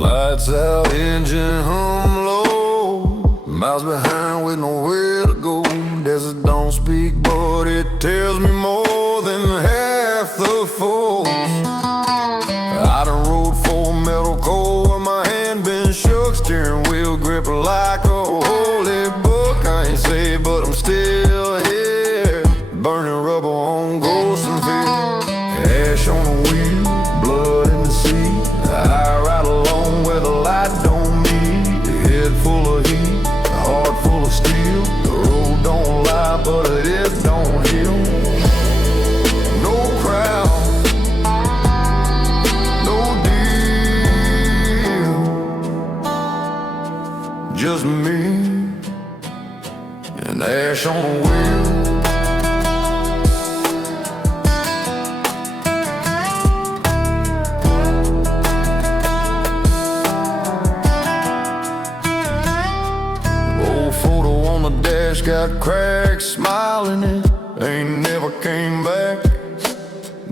Lights out, engine hum low, miles behind with nowhere to go. Desert don't speak, but it tells me more than half the folks. I done rode for a metal core where my hand been shook, steering wheel grip like a holy book. I ain't saved, but I'm still here, burning rubber on ghosts and fear. Ash on the wheel, blood in the sea. I ride alone where the light don't meet. The head full of heat, the heart full of steel. The road don't lie, but it don't heal. No crowd, no deal, just me and ash on the wheel. Got cracks, smiling it, ain't never came back.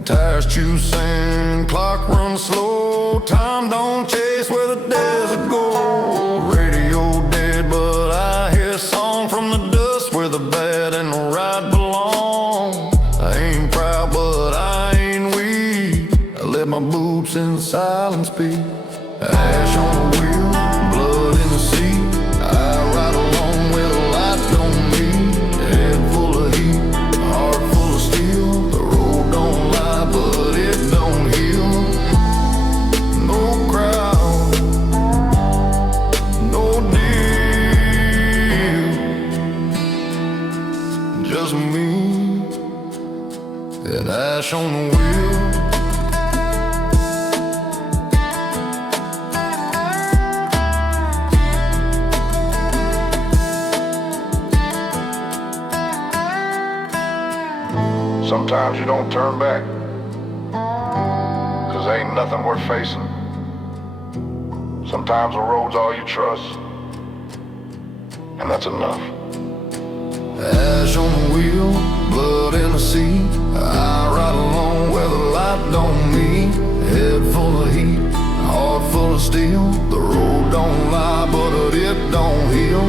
Tires choosing, clock runs slow. Time don't chase where the desert go. Radio dead, but I hear a song from the dust where the bad and the right belong. I ain't proud, but I ain't weak. I let my boots in silence speak. Ash on the wheel, blood in the sea. I ride along where the light don't meet. Head full of heat, heart full of steel. The road don't lie, but it don't heal. No crowd, no deal, just me and ash on the wheel. Sometimes you don't turn back, 'cause ain't nothing worth facing. Sometimes the road's all you trust, and that's enough. Ash on the wheel, blood in the sea. I ride along where the light don't meet. Head full of heat, heart full of steel. The road don't lie, but it don't heal.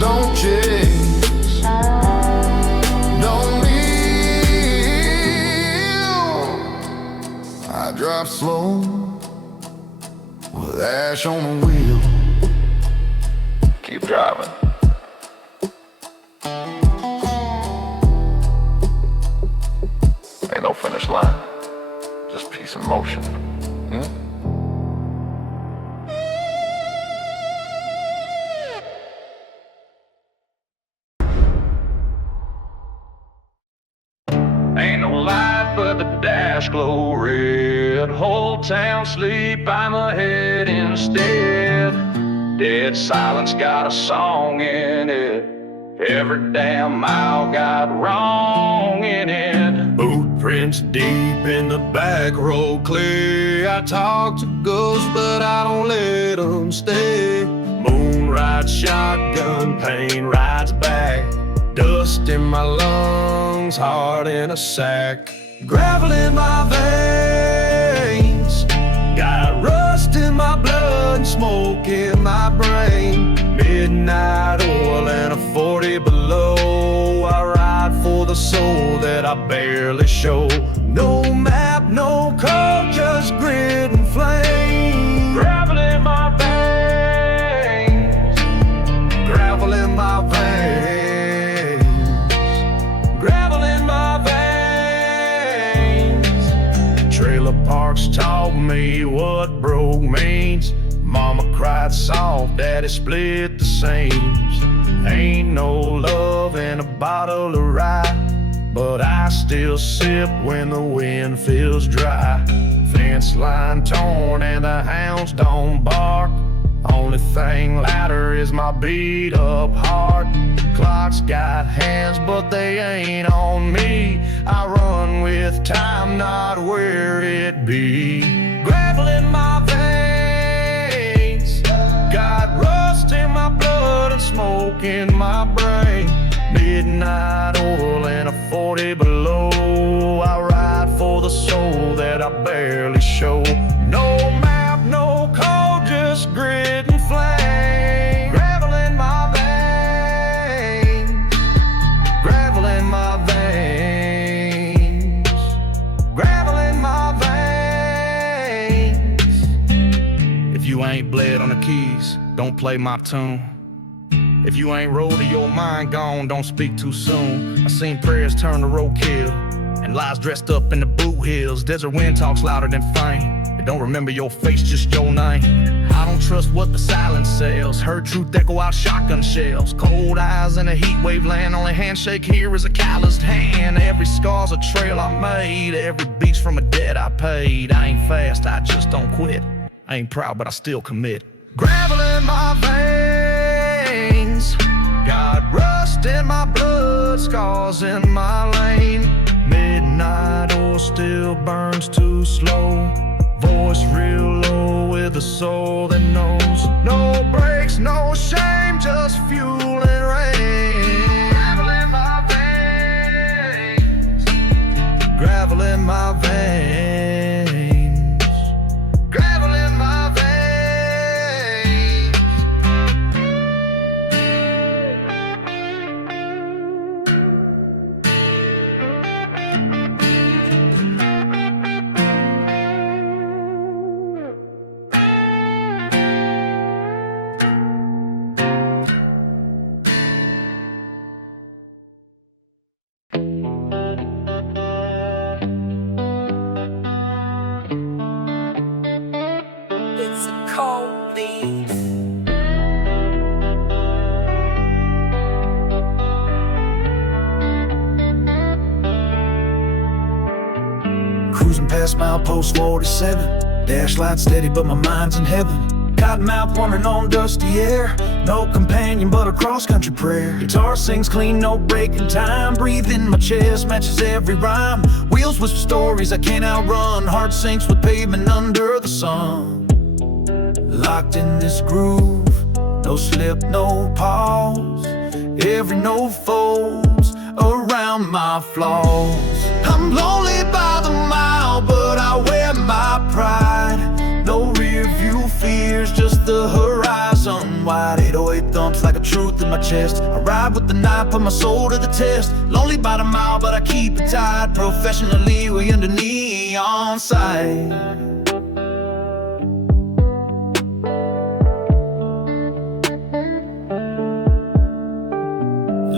Don't chase, don't I drive slow with ash on the wheel. Keep driving. Ain't no finish line, just peace and motion. Ain't no light but the dash glow red. Whole town sleep, I'm ahead instead. Dead silence got a song in it. Every damn mile got wrong in it. Boot prints deep in the back road clear. I talk to ghosts, but I don't let them stay. Moon rides shotgun, pain rides back. Dust in my lungs, heart in a sack. Gravel in my veins, got rust in my blood and smoke in my brain. Midnight oil and a 40 below. I ride for the soul that I barely show. No map, no code, just grit and flame. Gravel in my veins, gravel in my veins, gravel in my veins. Trailer parks taught me what broke means. Mama cried soft, daddy split the seams. Ain't no love in a bottle of rye, but I still sip when the wind feels dry. Fence line torn and the hounds don't bark. Only thing louder is my beat up heart. Clock's got hands, but they ain't on me. I run with time, not where it be. Gravel in my veins, got rust in my blood and smoke in my brain. Midnight oil and a 40 below. I ride for the soul that I barely show. No map, no you ain't bled on the keys, don't play my tune. If you ain't rolled to your mind gone, don't speak too soon. I seen prayers turn to roadkill, and lies dressed up in the boot heels. Desert wind talks louder than fame. It don't remember your face, just your name. I don't trust what the silence sells. Heard truth echo out shotgun shells. Cold eyes in a heat wave land. Only handshake here is a calloused hand. Every scar's a trail I made. Every beat's from a debt I paid. I ain't fast, I just don't quit. I ain't proud, but I still commit. Gravel in my veins, got rust in my blood, scars in my lane. Midnight oil still burns too slow. Voice real low with a soul that knows. No breaks, no shame, just fuel and rain. Gravel in my veins, gravel in my veins, gravel in my veins. It's a cold leaf. Cruising past milepost 47, dash light steady but my mind's in heaven. Cottonmouth wandering on dusty air, no companion but a cross-country prayer. Guitar sings clean, no breaking time. Breathe in my chest, matches every rhyme. Wheels whisper stories I can't outrun. Heart sinks with pavement under the sun. Locked in this groove, no slip, no pause. Every note folds around my flaws. I'm lonely by the mile, but I wear my pride. No rear view fears, just the horizon wide. 808 thumps like a truth in my chest. I ride with the night, put my soul to the test. Lonely by the mile, but I keep it tied. Professionally, we under neon sight.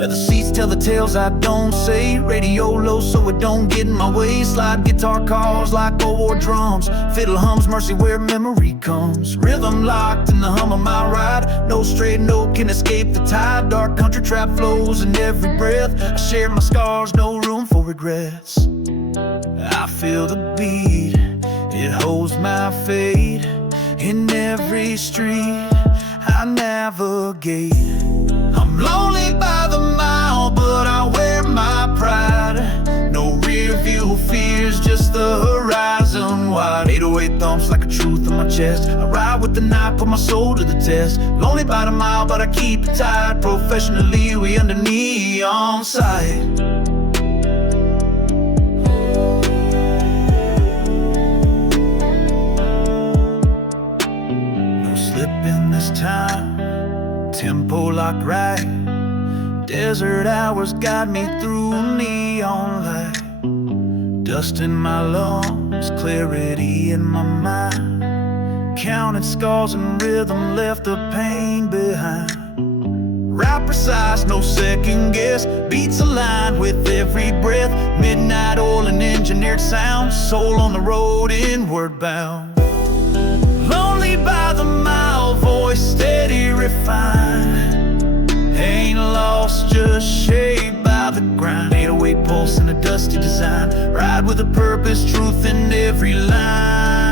Leather seats tell the tales I don't say. Radio low so it don't get in my way. Slide guitar calls like old war drums. Fiddle hums mercy where memory comes. Rhythm locked in the hum of my ride. No straight note can escape the tide. Dark country trap flows in every breath. I share my scars, no room for regrets. I feel the beat, it holds my fate. In every street I navigate. I'm lonely by the mile, but I wear my pride. No rear view fears, just the horizon wide. 808 thumps like a truth in my chest. I ride with the night, put my soul to the test. Lonely by the mile, but I keep it tied. Professionally, we under neon sight. No slipping this time, tempo locked right. Desert hours got me through neon light. Dust in my lungs, clarity in my mind. Counted scars and rhythm left the pain behind. Rap precise, no second guess. Beats aligned with every breath. Midnight oil and engineered sound. Soul on the road, inward bound. Lonely by the mile, voice steady, refined. Ain't lost, just shaped by the grind. 808 pulse in a dusty design. Ride with a purpose, truth in every line.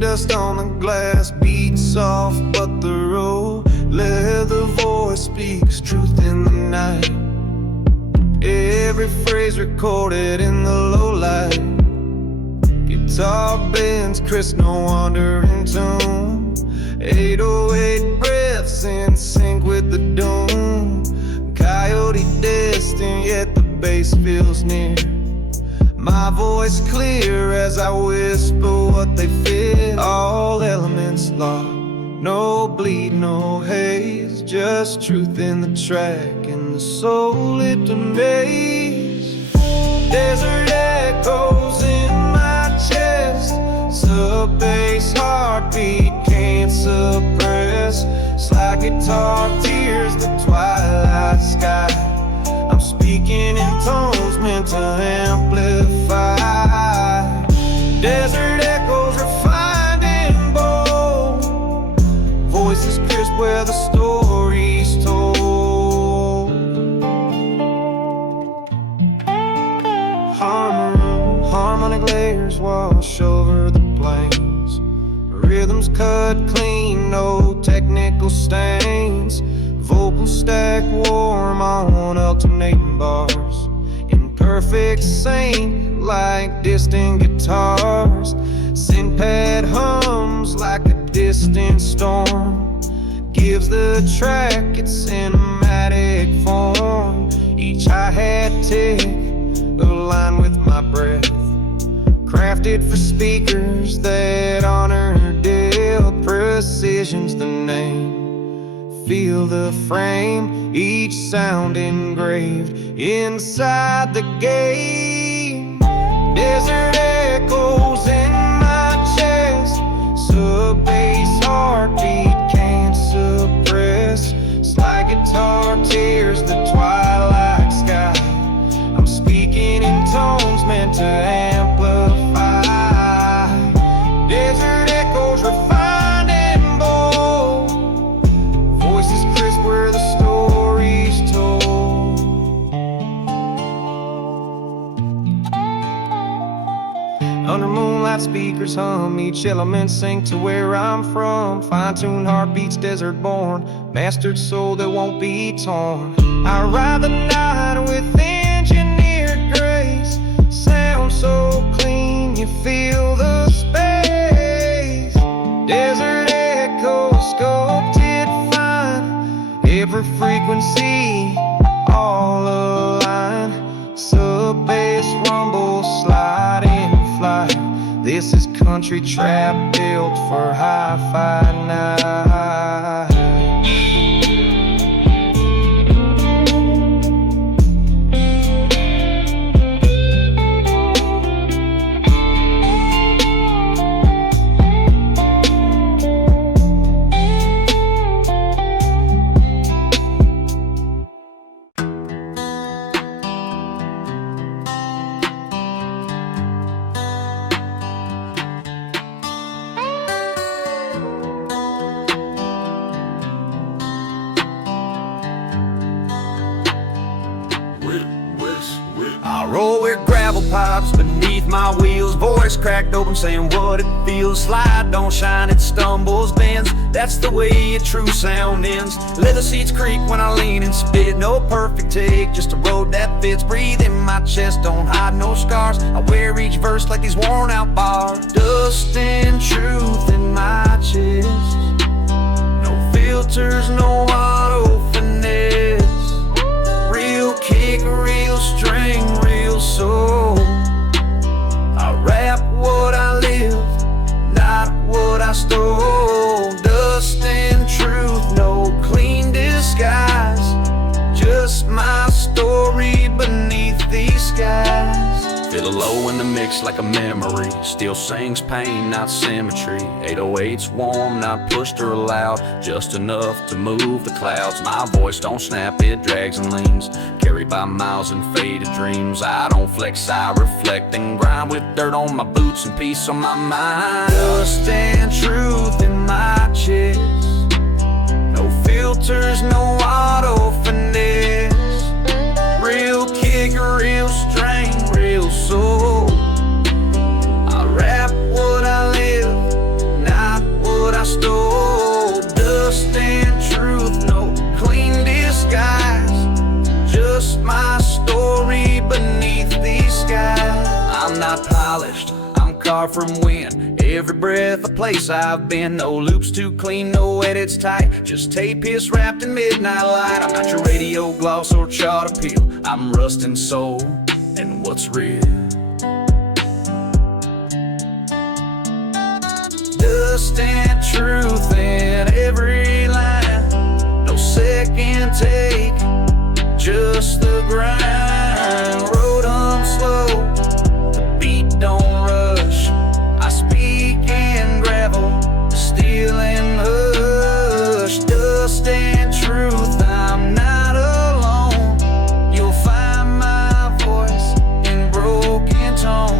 dust on the glass beats soft, but the road leather voice speaks truth in the night. Every phrase recorded in the low light. Guitar bends crisp, no wandering tune. 808 breaths in sync with the doom. Coyote distant, yet the bass feels near. My voice clear as I whisper what they fear. All elements locked, no bleed, no haze. Just truth in the track and the soul it amaze. Desert echoes in my chest, sub-bass heartbeat can't suppress. Slide guitar tears, the twilight sky. I'm speaking in tones meant to amplify. Desert echoes refined and bold, voices crisp where the story's told. Harmonic layers wash over the plains. Rhythms cut clean, no technical stains. Vocals stack warm on alternating bars. Imperfect sync like distant guitars. Synth pad hums like a distant storm. Gives the track its cinematic form. Each hi-hat tick aligned with my breath. Crafted for speakers that honor Deere. Precision's the name. Feel the frame, each sound engraved inside the game. Desert echoes in my chest, sub-bass heartbeat can't suppress. Slide guitar tears, the twilight sky. I'm speaking in tones meant to amplify. Desert echoes refined and bold, voices crisp where the story's told. Under moonlight speakers hum, each element sync to where I'm from. Fine-tuned heartbeats, desert born, mastered soul that won't be torn. I ride the night with engineered grace. Sound so clean, you feel the space. Desert echo sculpted fine, every frequency all aligned. Sub-bass rumble, slide in flight. This is country trap built for hi-fi night. I roll with gravel pipes beneath my wheels. Voice cracked open saying what it feels. Slide, don't shine, it stumbles, bends. That's the way a true sound ends. Leather seats creak when I lean and spit. No perfect take, just a road that fits. Breathe in my chest, don't hide no scars. I wear each verse like these worn out bars. Dust and truth in my chest. No filters, no auto finesse. Real kick, real string, real soul. I rap what I live, not what I stole. Dust and truth, no clean disguise. Just my story beneath these skies. Feel a low in the mix like a memory. Still sings pain, not symmetry. 808's warm, not pushed or loud. Just enough to move the clouds. My voice don't snap, it drags and leans. Carried by miles and faded dreams. I don't flex, I reflect and grind. With dirt on my boots and peace on my mind. Dust and truth in my chest. No filters, no auto finesse. Real kick, real string, real soul. I rap what I live, polished, I'm carved from wind. Every breath, a place I've been. No loops too clean, no edits tight. Just tape hiss wrapped in midnight light. I'm not your radio gloss or chart appeal. I'm rust and soul and what's real. Dust and truth in every line. No second take, just the grind. Road hum slow, the beat don't rush. I speak in gravel, steel and hush. Dust and truth, I'm not alone. You'll find my voice in broken tone.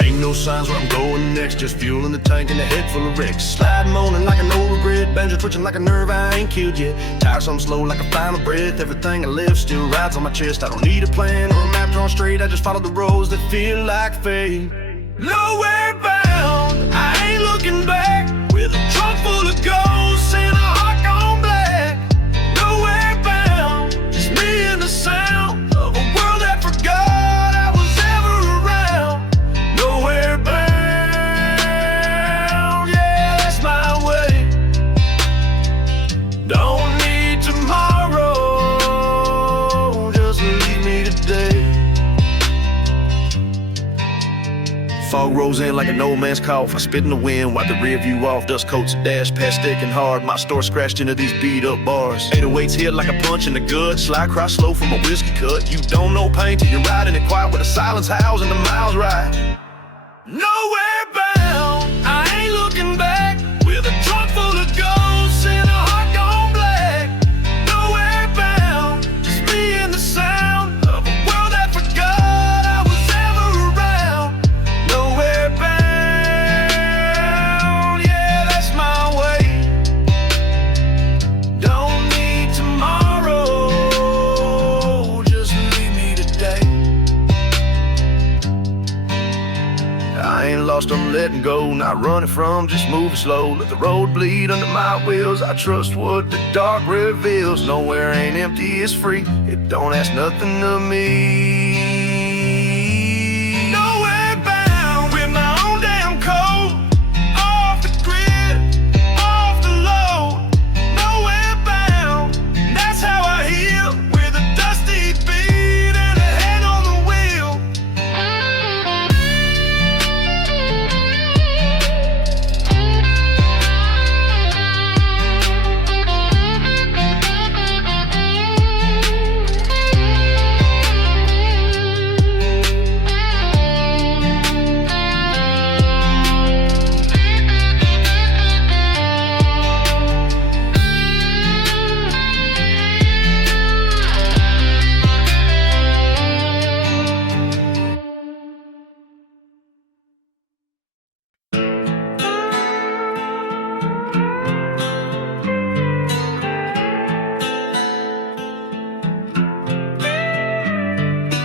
Ain't no signs where I'm going next, just fuel in the tank and a head full of wrecks. Slide moaning like an old regret, banjo twitching like a nerve I ain't killed yet. Tires I'm slow like a final breath, everything I live still rides on my chest. I don't need a plan or a map drawn straight, I just follow the roads that feel like fate. Nowhere bound, I ain't looking back, with a trunk full of ghosts and a heart gone black. Nowhere bound, just me and the sound of a world that forgot I was ever around. Nowhere bound, yeah, that's my way. Don't need tomorrow, just leave me today. Fog rolls in like an old man's cough. I spit in the wind, wipe the rear view off. Dust coats the dash, past sticking hard. My store scratched into these beat up bars. 808s hit like a punch in the gut. Slide cross slow from a whiskey cut. You don't know pain till you're riding it quiet with the silence howls and the miles ride. Nowhere bound, I ain't looking back, with a trunk full of ghosts and a heart gone black. Nowhere bound, just me and the sound of a world that forgot I was ever around. Nowhere bound, yeah, that's my way. Don't need tomorrow, just leave me today. I ain't lost, I'm letting go, not running from, just moving slow. Let the road bleed under my wheels, I trust what the dark reveals. Nowhere ain't empty, it's free, it don't ask nothing of me. Nowhere bound, with my own damn code, off the grid, off the load. Nowhere bound, that's how I heal, with a dusty beat and a head on the wheel.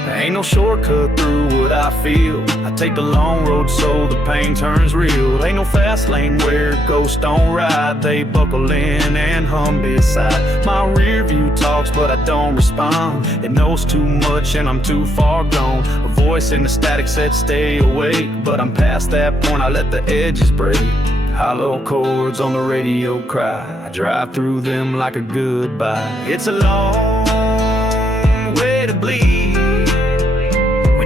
Ain't no shortcut through what I feel. I take the long road so the pain turns real. Ain't no fast lane where ghosts don't ride. They buckle in and hum beside. My rear view talks but I don't respond. It knows too much and I'm too far gone. A voice in the static said stay awake, but I'm past that point, I let the edges break. Hollow chords on the radio cry. I drive through them like a goodbye. It's a long way to bleed.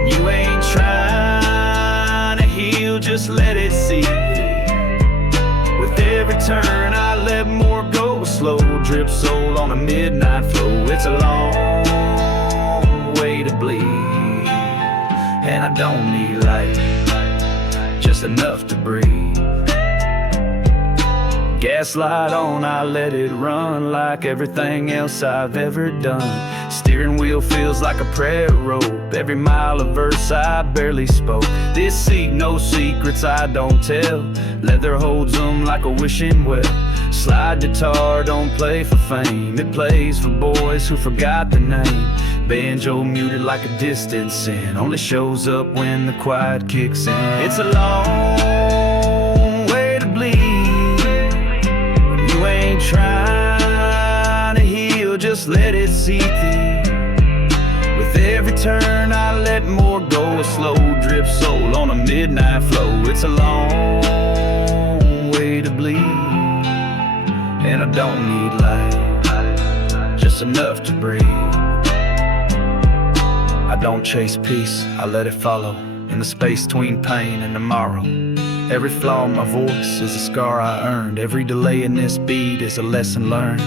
You ain't trying to heal, just let it see. With every turn I let more go. Slow drip soul on a midnight flow. It's a long way to bleed, and I don't need light, just enough to breathe. Gaslight on, I let it run like everything else I've ever done. Steering wheel feels like a prayer rope. Every mile of verse I barely spoke. This seat, no secrets I don't tell. Leather holds them like a wishing well. Slide guitar, don't play for fame. It plays for boys who forgot the name. Banjo muted like a distant sin. Only shows up when the quiet kicks in. It's a long way to bleed. You ain't trying to heal, just let it seep in. With every turn I let more go. A slow drip soul on a midnight flow. It's a long way to bleed, and I don't need light, just enough to breathe. I don't chase peace, I let it follow. In the space between pain and tomorrow. Every flaw in my voice is a scar I earned. Every delay in this beat is a lesson learned.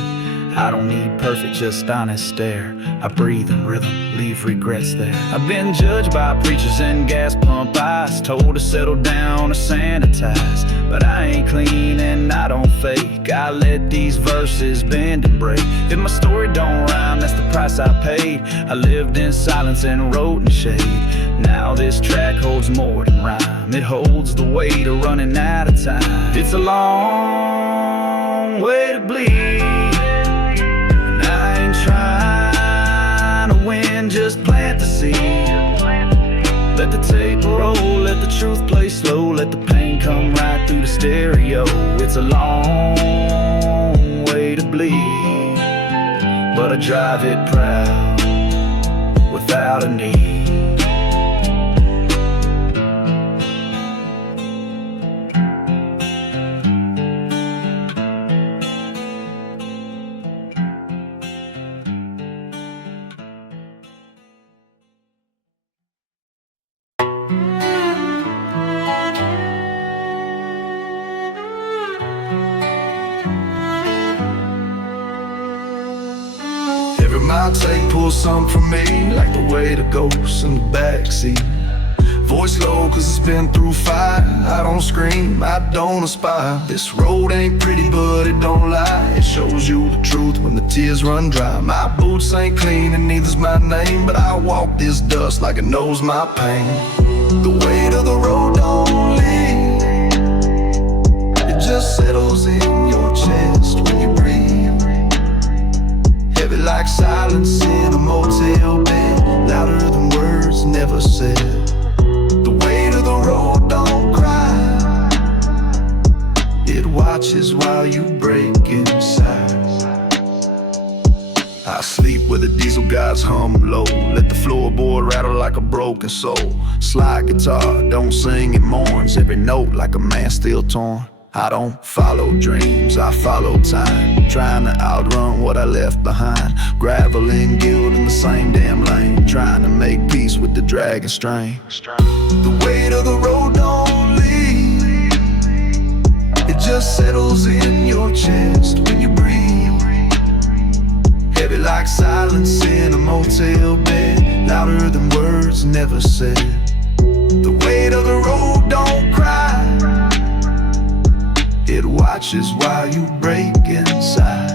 I don't need perfect, just honest stare. I breathe in rhythm, leave regrets there. I've been judged by preachers and gas pump eyes, told to settle down or sanitize. But I ain't clean and I don't fake. I let these verses bend and break. If my story don't rhyme, that's the price I paid. I lived in silence and wrote in shade. Now this track holds more than rhyme. It holds the weight of running out of time. It's a long way to bleed. Trying to win, just plant the seed. Let the tape roll, let the truth play slow. Let the pain come right through the stereo. It's a long way to bleed, but I drive it proud, without a need. My take pulls some from me, like the way the ghosts in the backseat. Voice low cause it's been through fire. I don't scream, I don't aspire. This road ain't pretty but it don't lie. It shows you the truth when the tears run dry. My boots ain't clean and neither's my name, but I walk this dust like it knows my pain. The weight of the road don't leave, it just settles in your chest when you breathe. Heavy like silence in a motel bed, louder than words never said. The weight of the road don't cry, it watches while you break inside. I sleep with the diesel guys hum low, let the floorboard rattle like a broken soul. Slide guitar, don't sing, it mourns every note like a man still torn. I don't follow dreams, I follow time, trying to outrun what I left behind. Gravel and guilt in the same damn lane, trying to make peace with the dragon strain. The weight of the road don't leave, it just settles in your chest when you breathe. Heavy like silence in a motel bed, louder than words never said. The weight of the road don't cry, it watches while you break inside.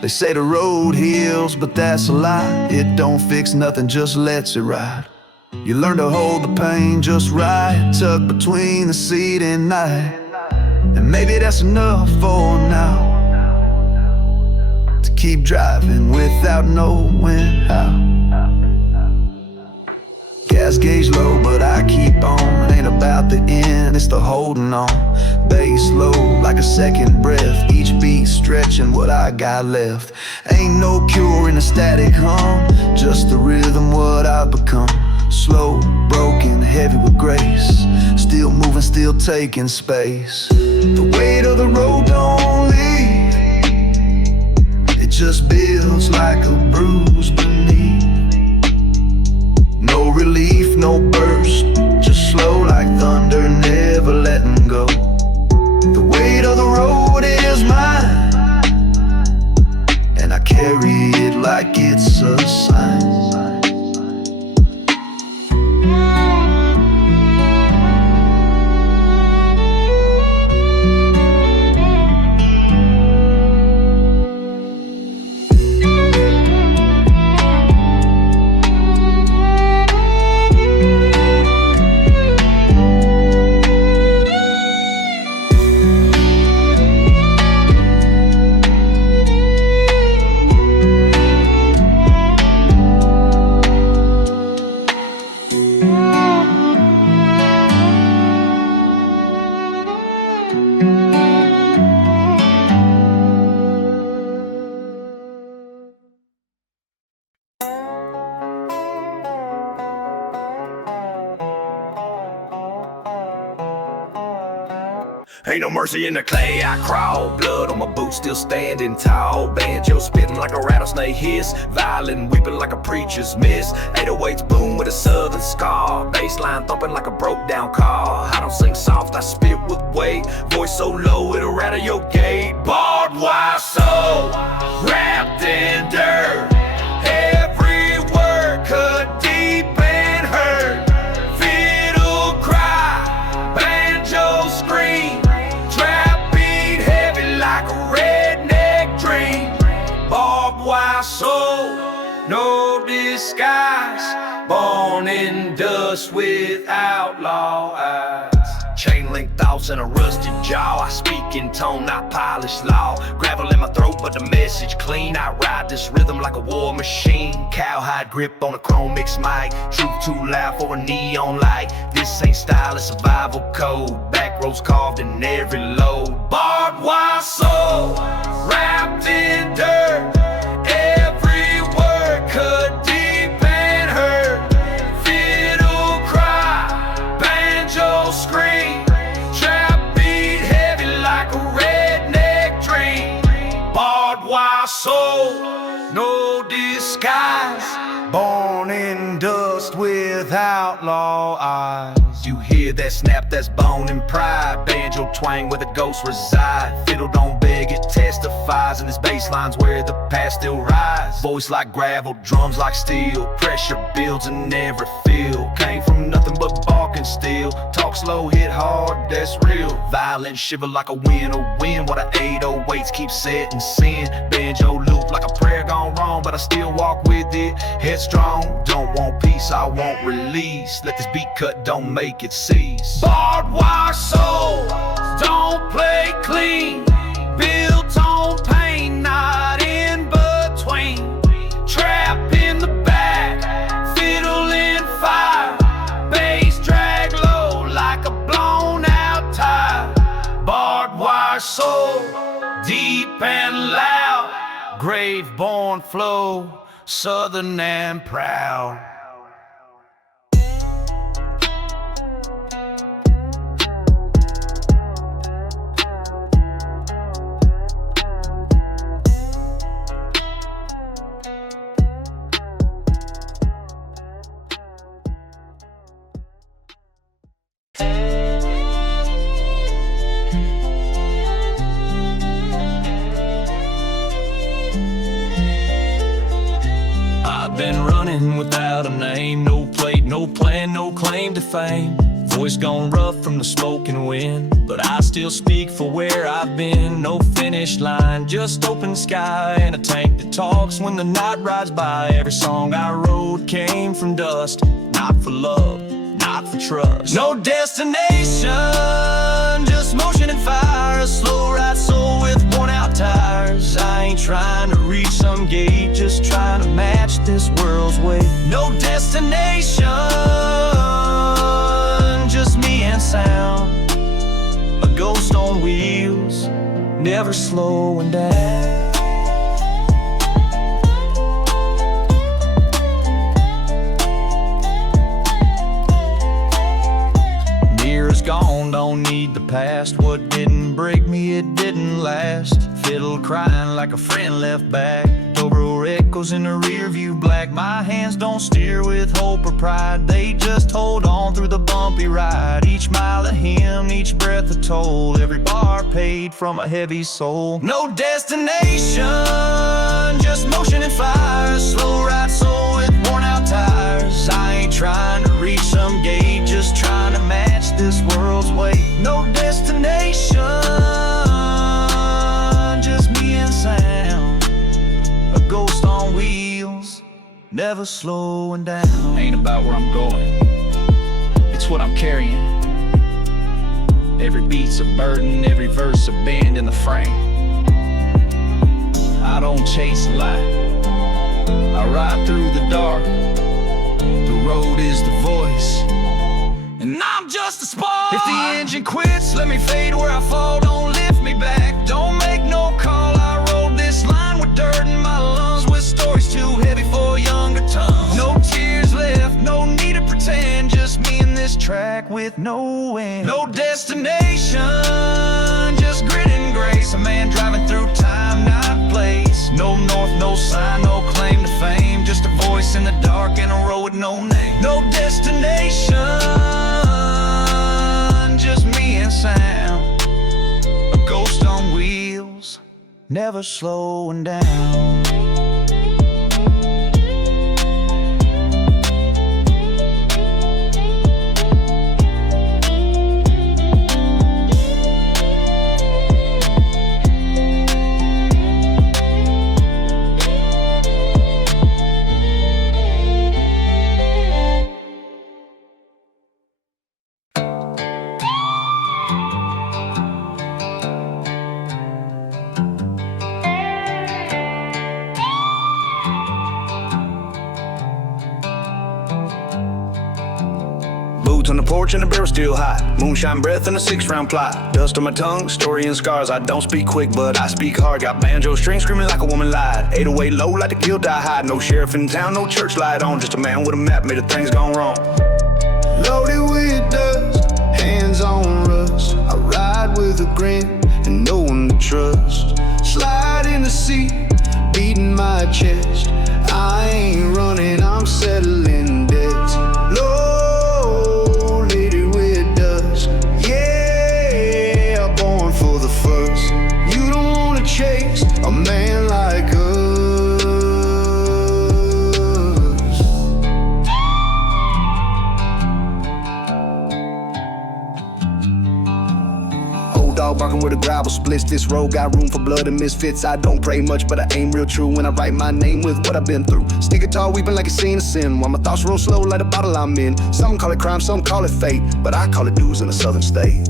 They say the road heals, but that's a lie. It don't fix nothing, just lets it ride. You learn to hold the pain just right, tucked between the seat and night. And maybe that's enough for now, to keep driving without knowing how. Gas gauge low, but I keep on. It ain't about the end, it's the holding on. Bass low, like a second breath. Each beat stretching what I got left. Ain't no cure in a static hum, just the rhythm what I've become. Slow, broken, heavy with grace. Still moving, still taking space. The weight of the road don't leave, it just builds like a bruise beneath. No relief, no burst, just slow like thunder, never letting go. The weight of the road is mine, and I carry it like it's a sign. Ain't no mercy in the clay I crawl. Blood on my boots, still standing tall. Banjo spitting like a rattlesnake hiss. Violin weeping like a preacher's miss. 808s boom with a southern scar. Bassline thumping like a broke down car. I don't sing soft, I spit with weight. Voice so low it'll rattle your gate. Barbed wire soul, wrapped in dirt. Every word cut deep and hurt. Fiddle cry, banjo scream. Trap beat heavy like a redneck dream. Barbed wire soul, no disguise. Born in dust with outlaw eyes. Chain link thoughts and a rusted jaw. I speak in tone, not polished law. Gravel in my throat, but the message clean. I ride this rhythm like a war machine. Cowhide grip on a chrome mix mic. Truth too loud for a neon light. This ain't style, it's survival code. Back rows carved in every load. Barbed wire soul, wrapped in dirt. Every word cut deep and hurt. Fiddle cry, banjo scream. Trap beat heavy like a redneck dream. Barbed wire soul, no disguise. Born in dust with outlaw eyes. You hear that snap, that's bone and pride. Banjo twang where the ghosts reside. Fiddle don't beg, it testifies. And this bass line's where the past still rise. Voice like gravel, drums like steel. Pressure builds in every feel. Came from nothing but bark and steel. Talk slow, hit hard, that's real. Violent shiver like a wind. What a 808s keep setting sin. Banjo loop like a prayer gone wrong, but I still walk with it. Headstrong, don't want peace, I want release. Let this beat cut, don't make it cease. Barbed wire soul, don't play clean. Built on pain, not in between. Trap in the back, fiddle in fire. Bass drag low like a blown out tire. Barbed wire soul, deep and loud. Grave born flow, southern and proud. I've been running without a name, no plate, no plan, no claim to fame. Voice gone rough from the smoke and wind, but I still speak for where I've been. No finish line, just open sky and a tank that talks when the night rides by. Every song I wrote came from dust, not for love, not for trust. No destination, just motion and fire. A slow ride soul with worn out tires. I ain't trying to reach some gate, just trying to match this world's weight. No destination, just me and sound. A ghost on wheels, never slowing down. Years gone, don't need the past. What didn't break me, it didn't last. Fiddle crying like a friend left back. Dobro echoes in the rear view black. My hands don't steer with hope or pride. They just hold on through the bumpy ride. Each mile a hymn, each breath a toll. Every bar paid from a heavy soul. No destination, just motion and fire. Slow ride soul with worn out tires. I ain't trying to reach some gate, just trying to match this world's weight. No destination, just me and sound. A ghost on wheels, never slowing down. Ain't about where I'm going, it's what I'm carrying. Every beat's a burden, every verse a bend in the frame. I don't chase light, I ride through the dark. The road is the voice, and I'm just a spark. If the engine quits, let me fade where I fall. Don't lift me back, don't make no call. I rode this line with dirt in my lungs, with stories too heavy for younger tongues. No tears left, no need to pretend. Just me and this this track with no end. No destination, just grit and grace. A man driving through time, not place. No north, no sign, no claim to fame. Just a voice in the dark and a road with no name. No destination, just me and sound. A ghost on wheels, never slowing down. Boots on the porch and the barrel still hot. Moonshine breath and a 6-round plot. Dust on my tongue, story and scars. I don't speak quick, but I speak hard. Got banjo strings screaming like a woman lied. 808 low like the guild I hide. No sheriff in town, no church light on. Just a man with a map made of things gone wrong. Loaded with dust, hands on rust. I ride with a grin and no one to trust. Slide in the seat, beating my chest. I ain't running, I'm settling debts. Loaded with dust, yeah, born for the fuss. You don't wanna chase a man like us. Dog barking with a gravel splits. This road got room for blood and misfits. I don't pray much, but I aim real true when I write my name with what I've been through. Stick guitar weeping like a scene of sin, while my thoughts roll slow like the bottle I'm in. Some call it crime, some call it fate, but I call it dues in a southern state.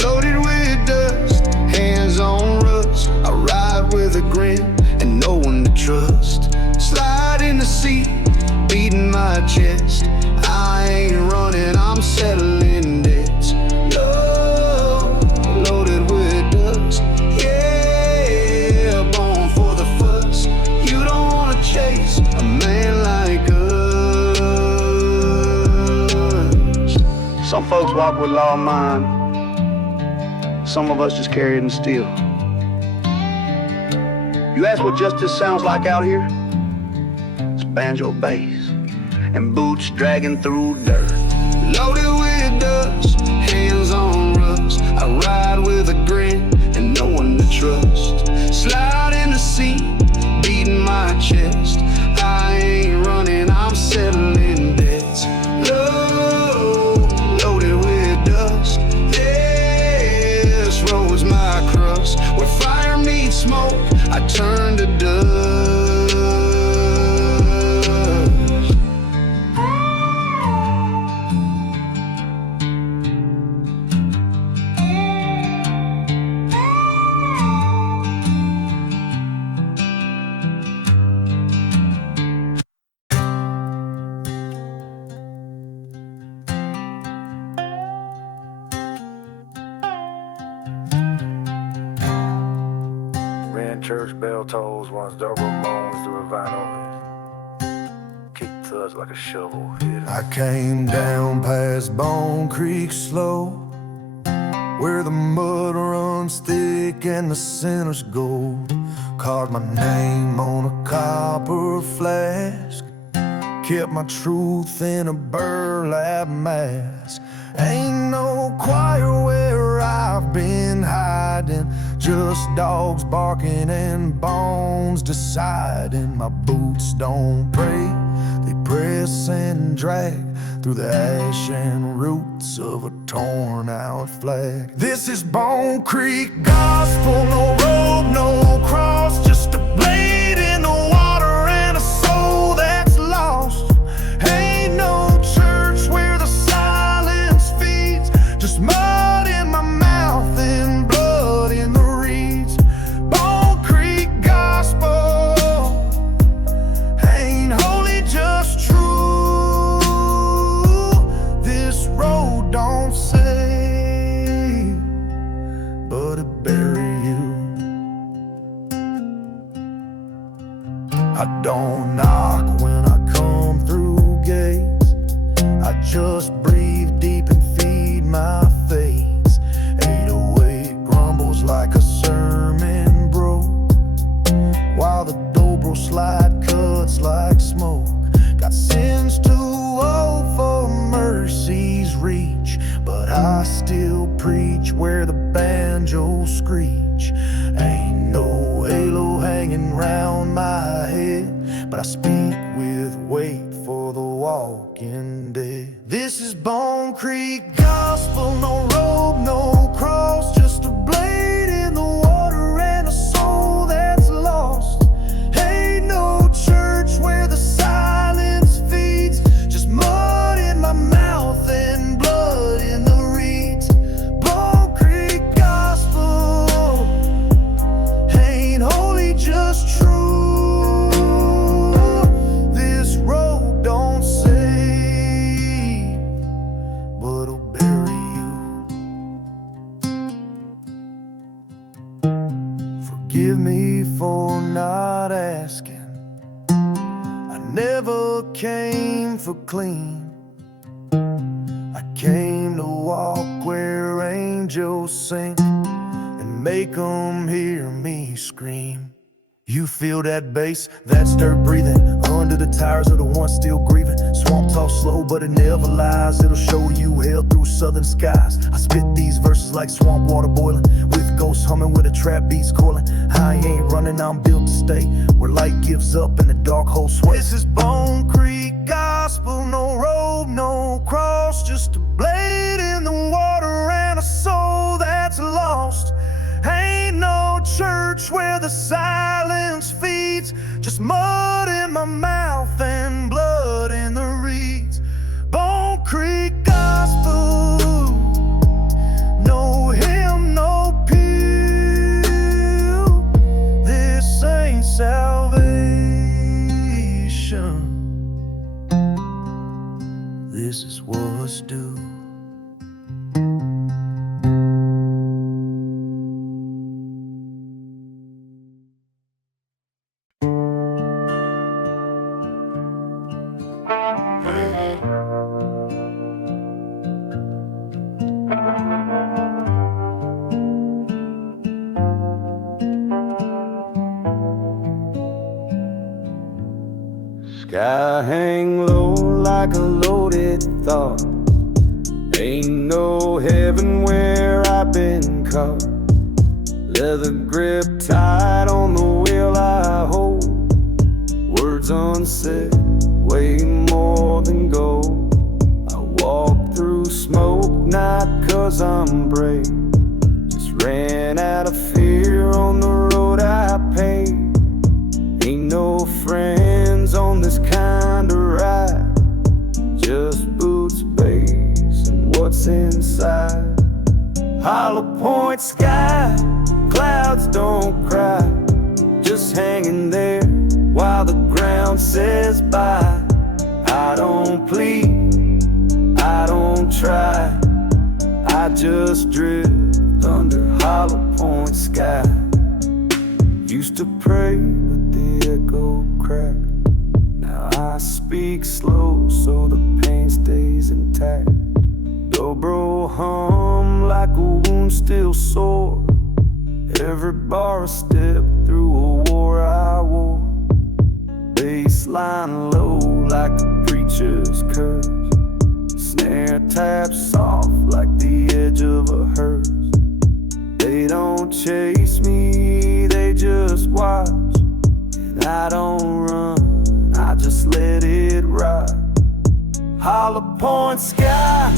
Loaded with dust, hands on rust. I ride with a grin and no one to trust. Slide in the seat, beating my chest. I ain't running, I'm settling debts. Loaded with dust, yeah, born for the fuss. You don't wanna chase a man like us. Some folks walk with law in mind. Some of us just carry it and steal. You ask what justice sounds like out here? It's banjo bass and boots dragging through dirt. Loaded with dust, hands on rust. I ride with a grin and no one to trust. Slide in the seat, beating my chest. I ain't running, I'm settling debts. Loaded with dust, this road's my crust. Where fire meets smoke, I turn to dust. Church bell tolls once double bones through a vinyl. Kick thuds like a shovel hit. I came down past Bone Creek slow, where the mud runs thick and the sinners go. Carved my name on a copper flask, kept my truth in a burlap mask. Ain't no choir where I've been hiding, just dogs barking and bones deciding. My boots don't pray, they press and drag through the ash and roots of a torn out flag. This is Bone Creek gospel, no robe, no cross, just a blade in the water and a soul that's lost. Ain't no church where the silence feeds, just mud in my mouth and blood in the reeds. Bone Creek gospel ain't holy, just true. This road don't save, but it bury you. reach, but I still preach where the banjos screech. Ain't no halo hanging round my head, but I speak with weight for the walking dead. This is Bone Creek gospel, no robe, no cross, just a blade in the water and a soul that's lost. Ain't no church where the silence feeds, just mud in my mouth and blood in the reeds. Bone Creek gospel ain't holy, just true. This road don't save, but it'll bury you. Forgive me for not asking. I never came for clean. I came to walk where angels sing and make them hear me scream. You feel that bass, that's dirt breathing under the tires of the one still grieving. Swamp talk slow, but it never lies. It'll show you hell through southern skies. I spit these verses like swamp water boiling, with ghosts humming, with a trap beats calling. I ain't running, I'm built to stay where light gives up and the dark hole sway. This is Bone Creek gospel, no robe, no cross, just a blade in the water and a soul that's lost. Ain't no church where the silence feeds, just mud in my mouth and blood in the reeds. Bone Creek gospel, no hymn, no pew. This ain't salvation, this is what's due. Sky hang low like a loaded thought. Ain't no heaven where I've been caught. Leather grip tight on the wheel I hold. Words unsaid, way more than gold. I walk through smoke, not 'cause I'm brave. Just ran out of fear on the road I paved. Ain't no friends on this kind of ride, just boots, bass, and what's inside. Hollow point sky, clouds don't cry, just hanging there while the ground says bye. I don't plead, I don't try, I just drift under hollow point sky. Used to pray, but the echo cracked. Now I speak slow so the pain stays intact. Dobro hum like a wound still sore. Every bar a step through a war I wore. Baseline low like a preacher's curse. Snare tap soft like the edge of a hearse. They don't chase me, they just watch. And I don't run, I just let it ride. Hollow point sky,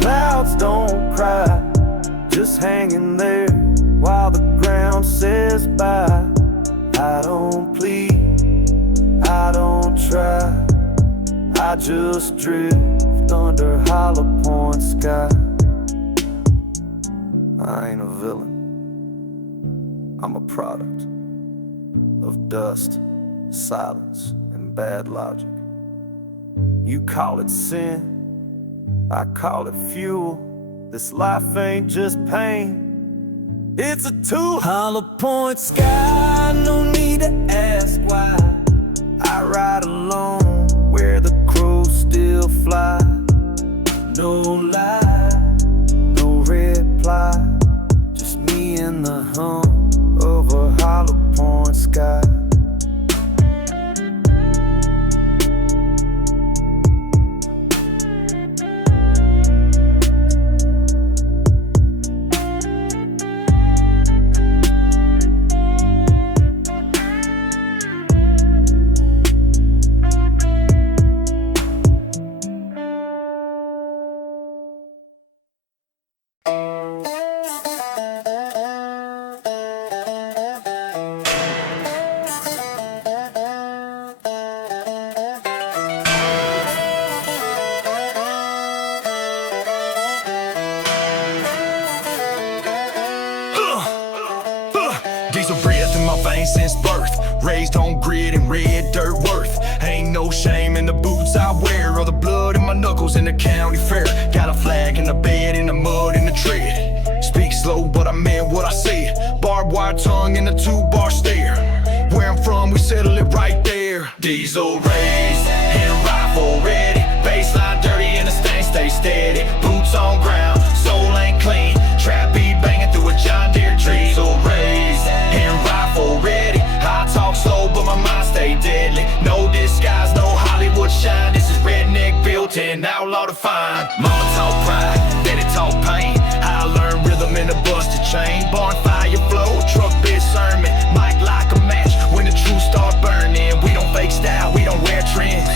clouds don't cry, just hanging there while the ground says bye. I don't plead, I don't try, I just drift under hollow point sky. I ain't a villain, I'm a product of dust, silence, and bad logic. You call it sin, I call it fuel. This life ain't just pain, it's a tool. Hollow point sky, no need to ask why. I ride alone where the crows still fly. No lie, no reply, just me and the hum of a hollow point sky. same since birth. Raised on grit and red dirt worth. Ain't no shame in the boots I wear, or the blood in my knuckles in the county fair. Got a flag in the bed, in the mud, in the tread. Speak slow, but I meant what I said. Barbed wire tongue in the 2-bar stare. Where I'm from, we settle it right there. Diesel raised and rifle ready. Baseline dirty and the stain stay steady. Boots on ground, soul ain't clean. Trap beat banging through a John Deere tree. Diesel raised and rifle ready. I talk slow, but my mind stay deadly. No disguise, no Hollywood shine. This is redneck built in, outlaw defined. Mama talk pride, daddy talk pain. I learned rhythm in a busted chain. Barn fire flow, truck bit sermon. Mic like a match when the truth start burning. We don't fake style, we don't wear trends.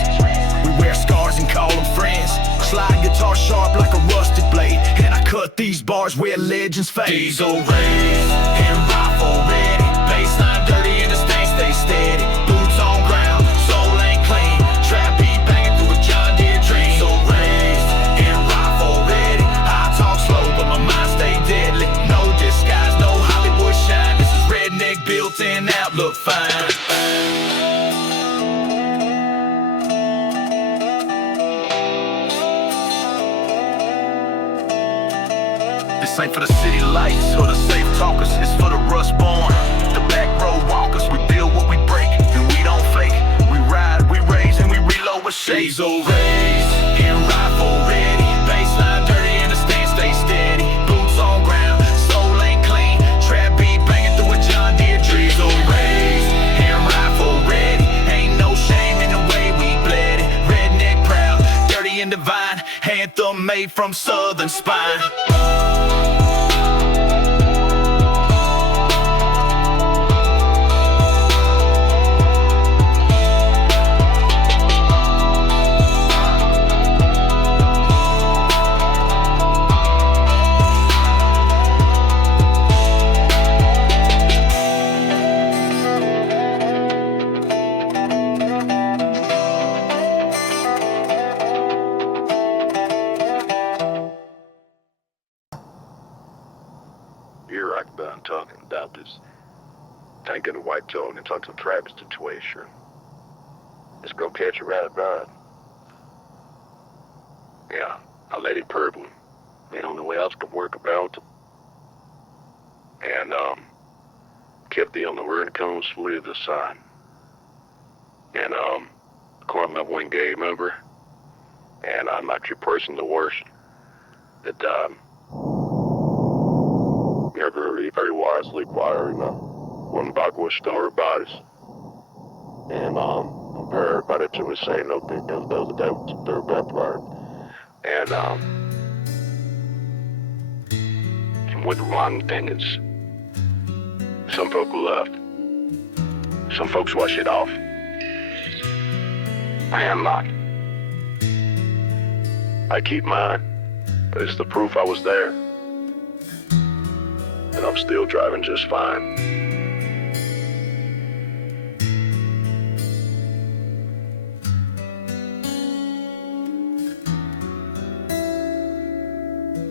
We wear scars and call them friends. Slide guitar sharp like a rusted blade. And I cut these bars where legends fade. Diesel raised and rifle ready. Baseline dirty and the stain stay steady. Boots on ground, soul ain't clean. Trap beat banging through a John Deere tree. Diesel raised and rifle ready. I talk slow, but my mind stay deadly. No disguise, no Hollywood shine. This is redneck built in, outlook fine. This ain't for the city lights or the safe talkers. It's for the rust born, the back road walkers. We build what we break, and we don't fake. We ride, we raise, and we reload with shades. Diesel raised and rifle ready. Baseline dirty and the stand stay steady. Boots on ground, soul ain't clean. Trap beat banging through a John Deere tree. Diesel raised and rifle ready. Ain't no shame in the way we bled it. Redneck proud, dirty and divine. Anthem made from Southern spine. Here I can done talking about this tank and the white dog and talk to Travis situation. Let's go catch a rabbit ride. Yeah, I let it purple. The only way else could work about. And kept the on the word comes with the sign. And called my one game over. And I'm not your person the worst. That very, very wisely acquiring one backward story about us. And everybody to me saying no big deal, that was the third backward. And with the wrong thing is some folk left. Some folks wash it off. I am not. I keep mine. But it's the proof I was there. And I'm still driving just fine.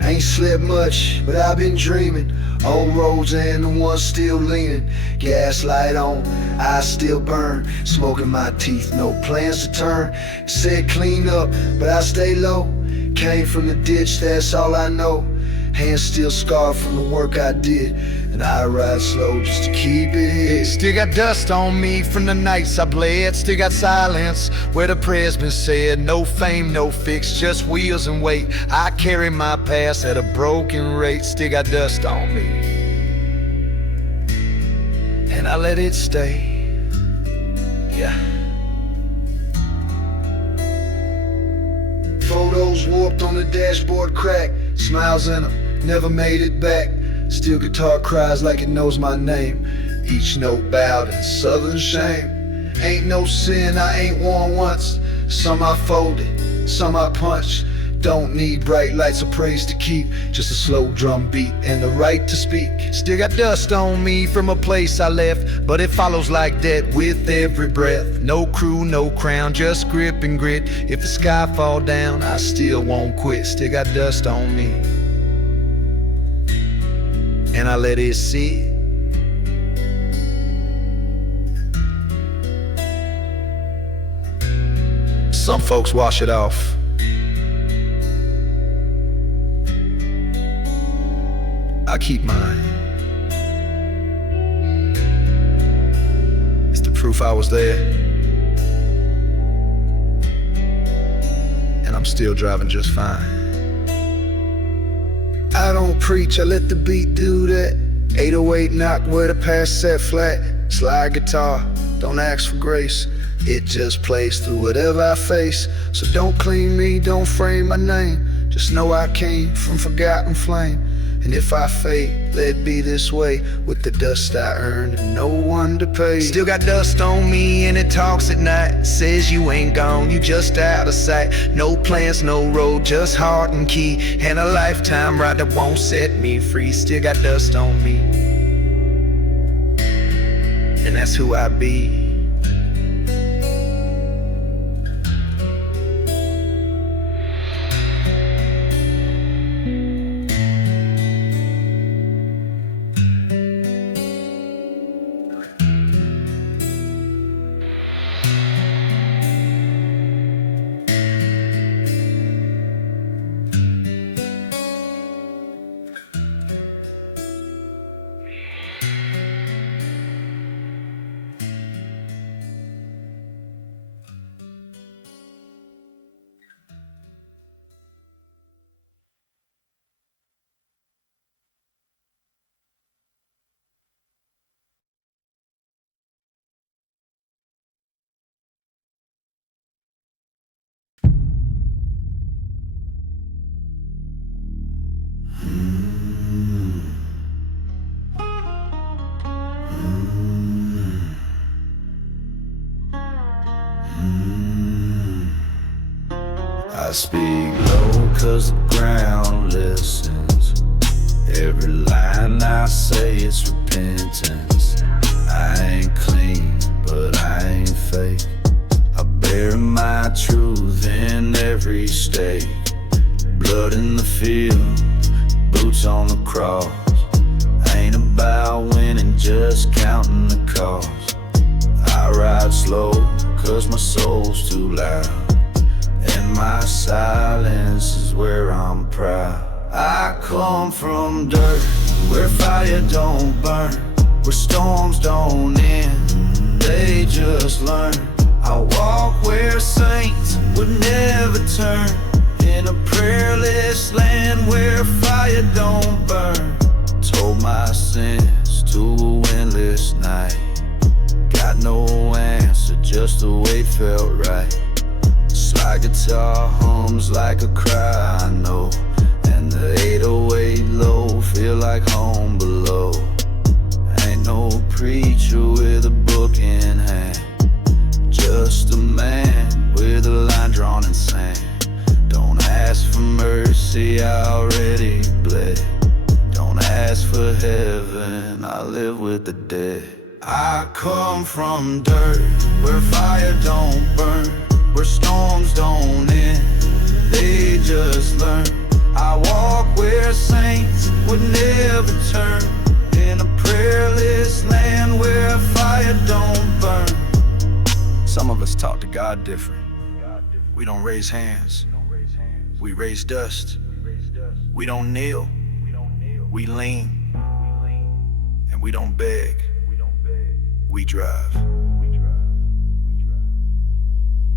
Ain't slept much, but I've been dreaming. Old roads and the ones still leaning. Gaslight on, eyes still burn. Smoking my teeth, no plans to turn. Said clean up, but I stay low. Came from the ditch, that's all I know. Hands still scarred from the work I did. And I ride slow just to keep it hid. Still got dust on me from the nights I bled. Still got silence where the prayer's been said. No fame, no fix, just wheels and weight. I carry my past at a broken rate. Still got dust on me, and I let it stay. Yeah. Photos warped on the dashboard crack. Smiles in them, never made it back. Still guitar cries like it knows my name. Each note bowed in southern shame. Ain't no sin I ain't worn once. Some I folded, some I punched. Don't need bright lights or praise to keep. Just a slow drum beat and the right to speak. Still got dust on me from a place I left, but it follows like that with every breath. No crew, no crown, just grip and grit. If the sky fall down, I still won't quit. Still got dust on me, and I let it sit. Some folks wash it off. I keep mine. It's the proof I was there, and I'm still driving just fine. I don't preach, I let the beat do that. 808 knock where the past set flat. Slide guitar, don't ask for grace. It just plays through whatever I face. So don't clean me, don't frame my name. Just know I came from forgotten flame. And if I fade, let it be this way. With the dust I earned and no one to pay. Still got dust on me and it talks at night. Says you ain't gone, you just out of sight. No plans, no road, just heart and key. And a lifetime ride that won't set me free. Still got dust on me, and that's who I be. I speak low cause the ground listens. Every line I say is repentance. I ain't clean, but I ain't fake. I bear my truth in every state. Blood in the field, boots on the cross. I ain't about winning, just counting the cost. I ride slow cause my soul's too loud, and my silence is where I'm proud. I come from dirt, where fire don't burn, where storms don't end, they just learn. I walk where saints would never turn, in a prayerless land where fire don't burn. Told my sins to a windless night. Got no answer, just the way it felt right. Slide guitar hums like a cry, I know, and the 808 low feel like home below. Ain't no preacher with a book in hand, just a man with a line drawn in sand. Don't ask for mercy, I already bled. Don't ask for heaven, I live with the dead. I come from dirt, where fire don't burn, where storms don't end, they just learn. I walk where saints would never turn, in a prayerless land where fire don't burn. Some of us talk to God different. We don't raise hands, we raise dust. We don't kneel, we lean, and we don't beg, we drive.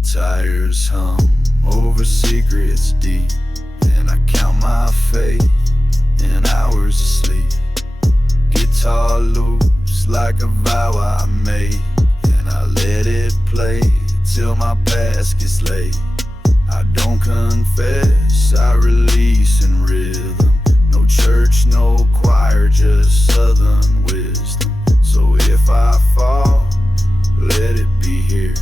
Tires hum over secrets deep, and I count my faith in hours of sleep. Guitar loops like a vow I made, and I let it play till my past gets laid. I don't confess, I release in rhythm. No church, no choir, just southern wisdom. So if I fall, let it be here,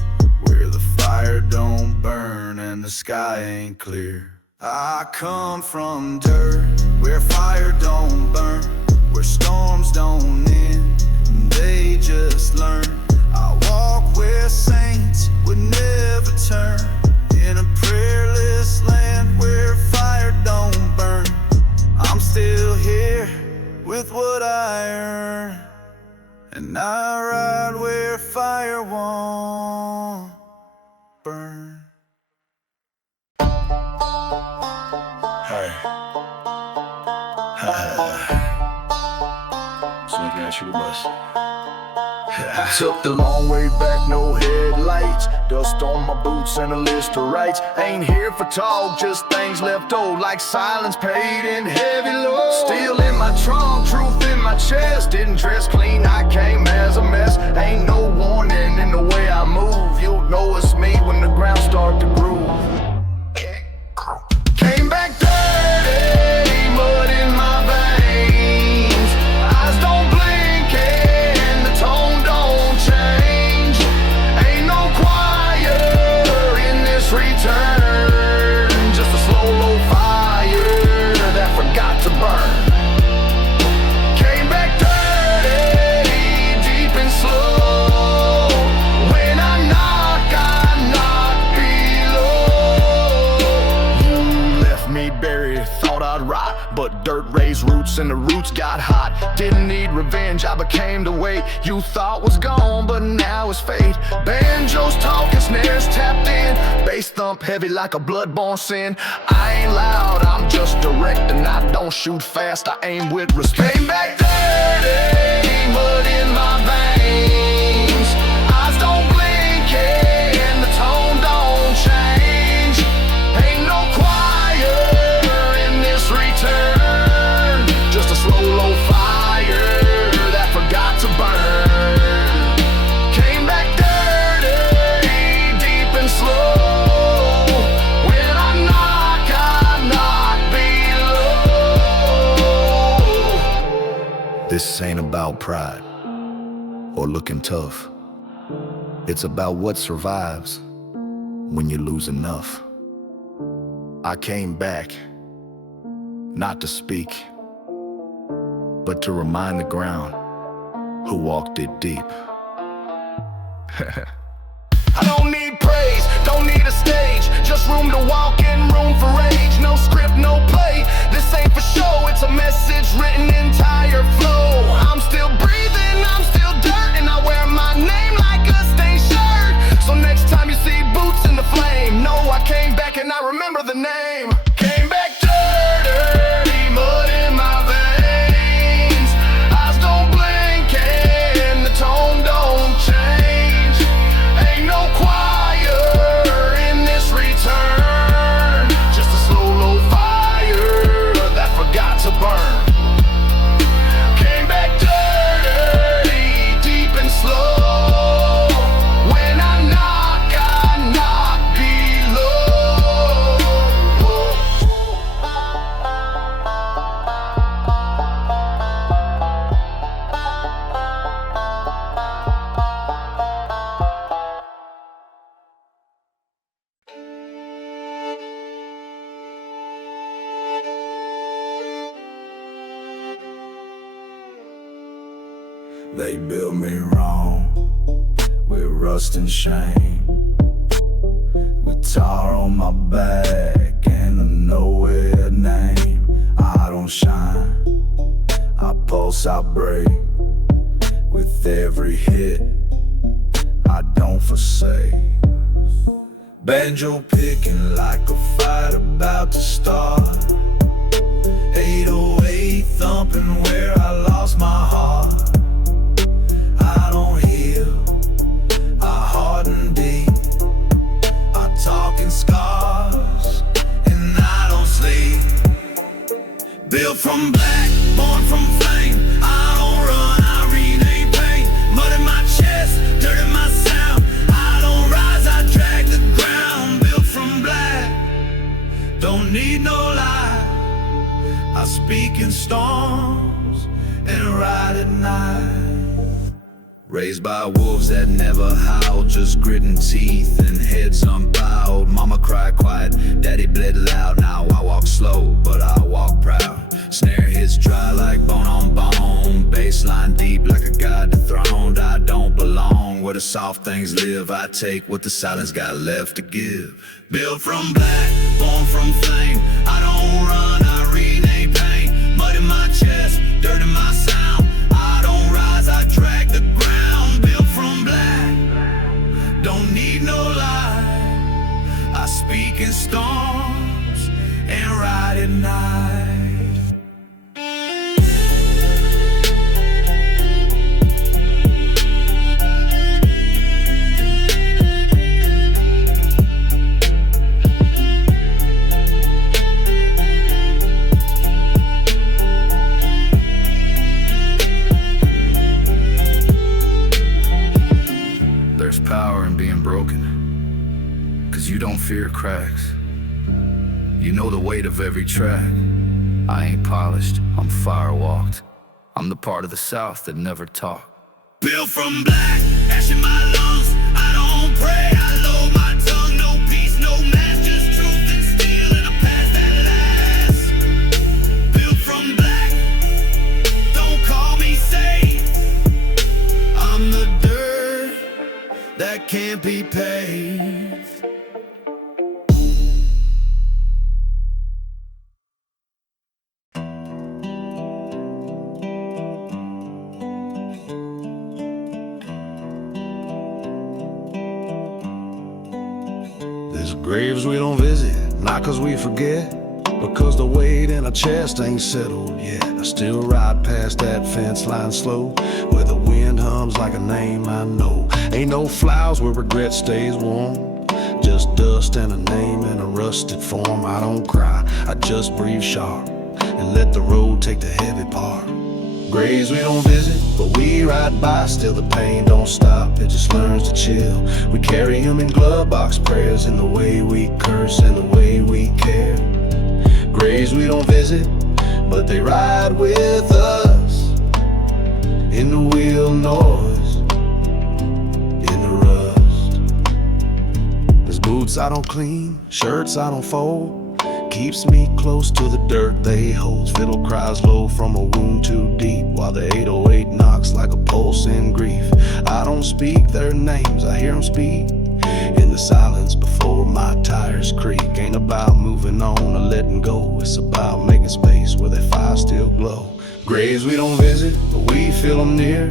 where the fire don't burn and the sky ain't clear. I come from dirt, where fire don't burn, where storms don't end, and they just learn. I walk where saints would never turn, in a prayerless land where fire don't burn. I'm still here with what I earn, and I ride where fire won't burn. So I got you a bus. I took the long way back, no headlights. Dust on my boots and a list of rights. Ain't here for talk, just things left old, like silence paid in heavy load. Steel in my trunk, truth in my chest. Didn't dress clean, I came as a mess. Ain't no warning in the way I move. You'll know it's me when the ground start to groove. Came back dirty, mud in my veins. Eyes don't blink and the tone don't change. Ain't no choir in this return. Just a slow, low fire that forgot to burn. Came back dirty, deep and slow. When I knock below. You left me buried, thought I'd rot, but dirt raised roots and the roots got hot. Didn't need revenge, I became the weight you thought was gone, but now it's fate. Banjos talking, snares tapped in, bass thump heavy like a blood-borne sin. I ain't loud, I'm just direct, and I don't shoot fast, I aim with respect. Came back dirty, mud in my veins. Eyes don't blink and the tone don't change. Ain't no choir in this return. Just a slow, low fire that forgot to burn. Came back dirty, deep and slow. When I knock below. This ain't about pride or looking tough. It's about what survives when you lose enough. I came back, not to speak, but to remind the ground who walked it deep. I don't need praise, don't need a stage, just room to walk in, room for rage. No script, no play, this ain't for show, it's a message written entire flow. I'm still breathing, I'm still dirt, and I wear my name like a stained shirt. So next time you see boots in the flame, know I came back and I remember the name. Came back dirty, mud in my veins. Eyes don't blink and the tone don't change. Ain't no choir in this return. Just a slow, low fire that forgot to burn. Came back dirty, deep and slow. When I knock below. They built me wrong with rust and shame, with tar on my back and a nowhere name. I don't shine, I pulse, I break. With every hit, I don't forsake. Banjo picking like a fight about to start. 808 thumping where I lost my heart. I don't heal, I harden deep. I talk in scars, and I don't sleep. Built from black, born from flame. I don't run, I rename pain. Mud in my chest, dirt in my sound. I don't rise, I drag the ground. Built from black, don't need no lie. I speak in storms and ride at night. Raised by wolves that never howl, just gritting teeth and heads unbowed. Mama cried quiet, daddy bled loud. Now I walk slow, but I walk proud. Snare hits dry like bone on bone. Baseline deep like a god dethroned. I don't belong where the soft things live. I take what the silence got left to give. Built from black, born from flame. I don't run, I rename pain. Mud in my chest, dirt in my sound. I don't rise, I drag the ground. Built from black, don't need no lie. I speak in storms and ride at night. fear cracks. You know the weight of every track. I ain't polished, I'm firewalked. I'm the part of the South that never talked. Built from black, ash in my lungs. I don't pray, I load my tongue. No peace, no mask, just truth and steel in a past that lasts. Built from black, don't call me safe. I'm the dirt that can't be paved. There's graves we don't visit, not cause we forget, but cause the weight in our chest ain't settled yet. I still ride past that fence line slow, where the wind hums like a name I know. Ain't no flowers where regret stays warm, just dust and a name in a rusted form. I don't cry, I just breathe sharp and let the road take the heavy part. Graves we don't visit, but we ride by. Still the pain don't stop, it just learns to chill. We carry them in glove box prayers, in the way we curse and the way we care. Graves we don't visit, but they ride with us, in the wheel noise, in the rust. There's boots I don't clean, shirts I don't fold, keeps me close to the dirt they hold. Fiddle cries low from a wound too deep, while the 808 knocks like a pulse in grief. I don't speak their names, I hear them speak in the silence before my tires creak. Ain't about moving on or letting go, it's about making space where that fire still glow. Graves we don't visit, but we feel them near,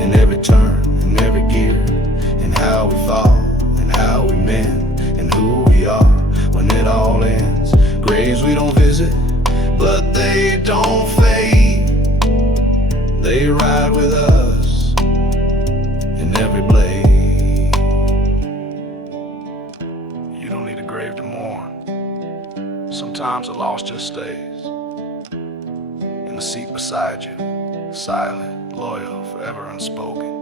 in every turn, in every gear, in how we fall, and how we mend, and who we are when it all ends. Graves we don't visit, but they don't fade. They ride with us in every blade. You don't need a grave to mourn. Sometimes the loss just stays in the seat beside you, silent, loyal, forever unspoken.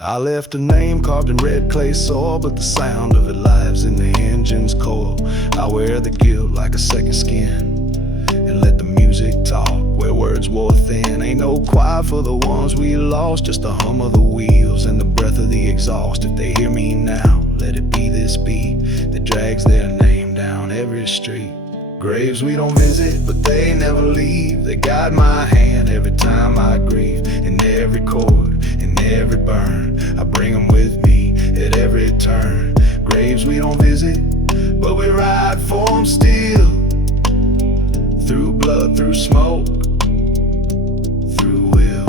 I left a name carved in red clay soil, but the sound of it lives in the engine's coil. I wear the guilt like a second skin, and let the music talk where words wore thin. Ain't no quiet for the ones we lost, just the hum of the wheels and the breath of the exhaust. If they hear me now, let it be this beat that drags their name down every street. Graves we don't visit, but they never leave. They guide my hand every time I grieve. In every chord, in every burn, I bring them with me at every turn. Graves we don't visit, but we ride for them still. Through blood, through smoke, through will.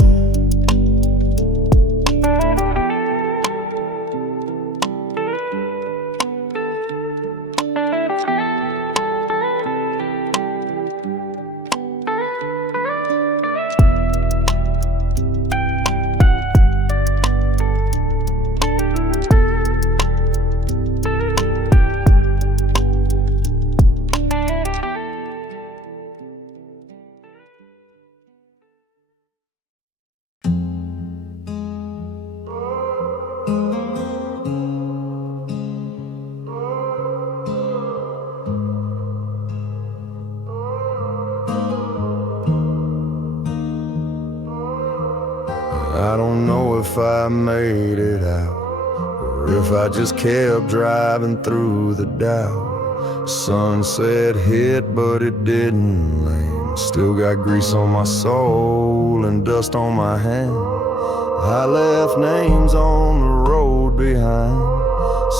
I don't know if I made it out, or if I just kept driving through the doubt. Sunset hit, but it didn't land. Still got grease on my soul and dust on my hand. I left names on the road behind,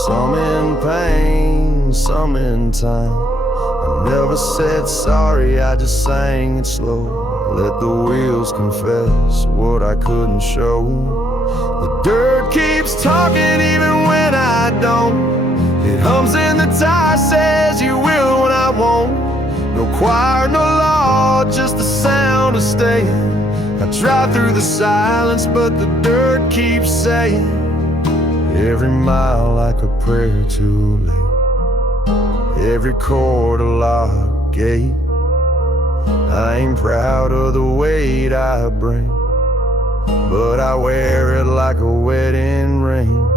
some in pain, some in time. I never said sorry, I just sang it slow. Let the wheels confess what I couldn't show. The dirt keeps talking even when I don't. It hums in the tire, says you will when I won't. No choir, no law, just the sound of staying. I try through the silence, but the dirt keeps saying every mile like a prayer too late, every chord a locked gate. I ain't proud of the weight I bring, but I wear it like a wedding ring.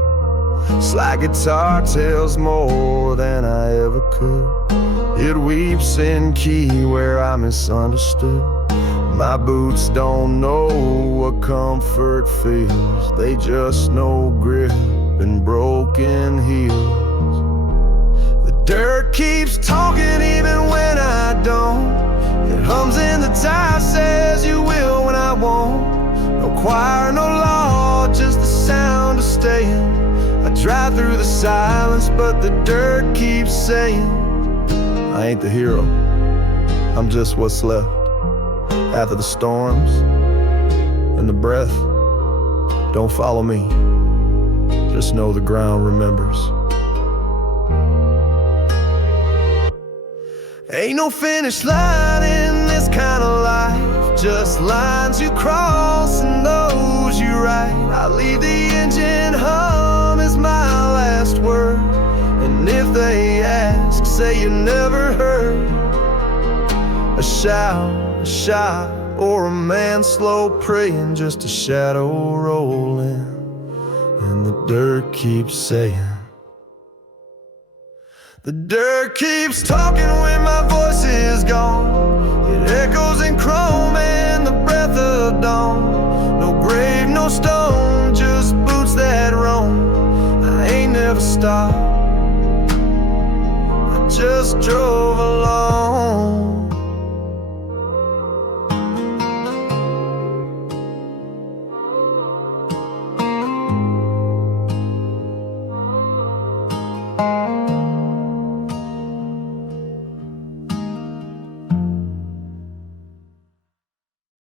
Slide guitar tells more than I ever could. It weeps in key where I misunderstood. My boots don't know what comfort feels. They just know grip and broken heels. The dirt keeps talking even when I don't. It hums in the tire, says you will when I won't. No choir, no law, just the sound of staying. I drive through the silence, but the dirt keeps saying, I ain't the hero, I'm just what's left after the storms and the breath. Don't follow me, just know the ground remembers. Ain't no finish line in this kind of life, just lines you cross and those you write. I leave the engine hum as my last word, and if they ask, say you never heard a shout, a shot, or a man slow praying, just a shadow rolling, and the dirt keeps saying. The dirt keeps talking when my voice is gone. It echoes in chrome and the breath of dawn. No grave, no stone, just boots that roam. I ain't never stopped, I just drove